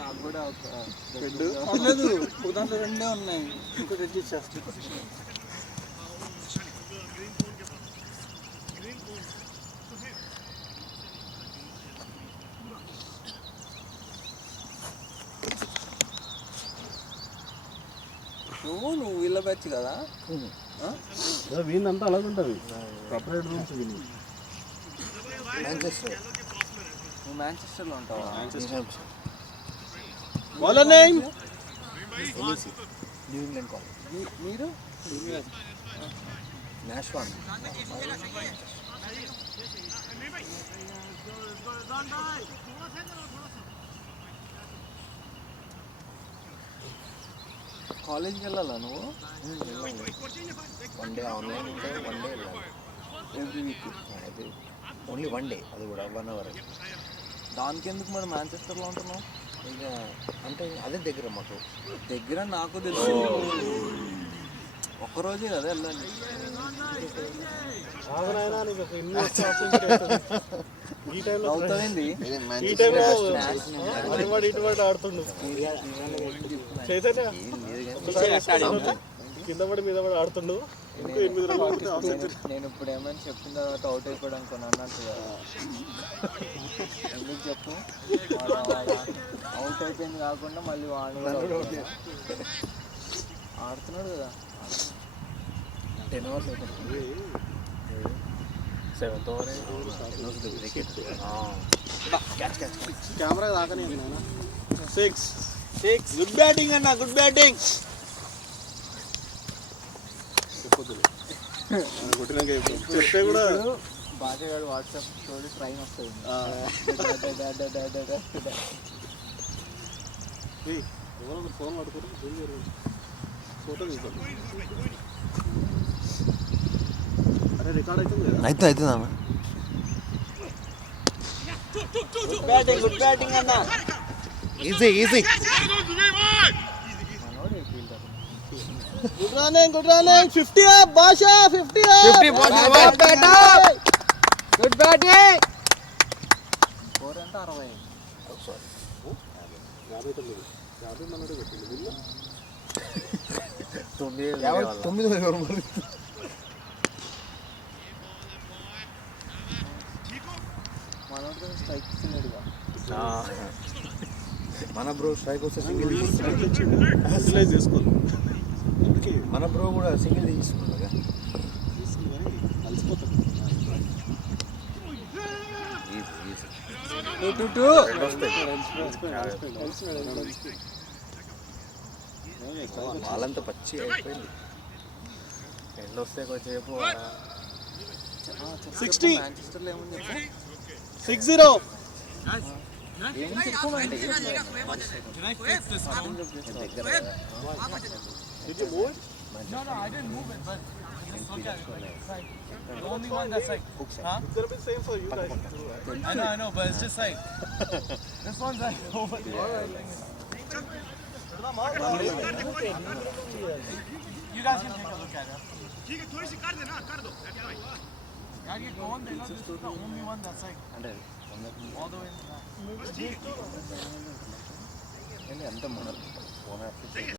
నాకు కూడా లేదు, దాంట్లో రెండే ఉన్నాయి, ఇంకోటి అడ్జస్ట్ చేస్తాను. నువ్వు వీళ్ళ బ్యాచ్ కదా, వీళ్ళంతా అలాగుంటుంది, సపరేట్ రూమ్స్ వీళ్ళు. మాంచెస్టర్, నువ్వు మాంచెస్టర్లో ఉంటావా? New England college. మీరు నాష్వాన్. కాలేజ్కి వెళ్ళాలా నువ్వు? వన్ డే ఆన్లైన్ ఉంటుంది, వన్ డే వెళ్ళాలి ఎవ్రీ వీక్. అది ఓన్లీ వన్ డే, అది కూడా 1 hour. దానికి ఎందుకు మరి మాంచెస్టర్లో ఉంటున్నావు? ఇక అంటే అదే దగ్గర మాకు. దగ్గర నాకు తెలుసు, ఒక్కరోజే కదా వెళ్ళండి. అవుతాయింది కింద పడి మీద పడి ఆడుతుండు. నేను ఇప్పుడు ఏమైనా చెప్పిన తర్వాత అవుట్ అయిపోయాడు అన్నట్టు కదా. ఎందుకు చెప్పు, అవుట్ అయిపోయింది కాకుండా మళ్ళీ వాడు ఆడుతున్నాడు కదా. 10 hours అయిపోతుంది. 7th over కెమెరా దాకనే 6 గుడ్ బ్యాటింగ్ అన్న, గుడ్ బ్యాటింగ్. చెప్తే కూడా బాజగాడు వాట్సాప్ స్టోరీ ట్రైన్ వస్తుంది. ఫోన్ పడుకుంటే ఫోటో తీసుకోండి. అరే రికార్డ్ అవుతుంది కదా? అవుతుందమ్మా. గుడ్ బ్యాటింగ్, గుడ్ బ్యాటింగ్ అన్న. Easy easy. Good running, good running. 50 up Basha, 50 up. 50 bat, good batting. Score ఎంత? 60. సారీ 50 మనోడే పెట్టింది వీళ్ళు. 9 మనోడు స్ట్రైక్ ఇస్తున్నాడుగా. మన బ్రో స్ట్రైక్ వస్తే సింగిల్ చేసుకోవాలి. మన బ్రో కూడా సింగిల్ తీసుకున్నాడుగా. కలిసిపోతాడు. వాళ్ళంతా పచ్చి అయిపోయింది. ఎండ్ వస్తే కొంచెంసేపు 60. మాంచెస్టర్లో ఏముంది చెప్పు. 60. ఏముంది చెప్పుకోమండి. Did you move it? No, I didn't move it, but just look at it. The only one that's like, huh? It's gonna be the same for you guys. I know, but it's just like, this one's like over there. You guys can take a look at it. Yeah, you go on there. This is the only one that's like all the way in the back. ఎంత మన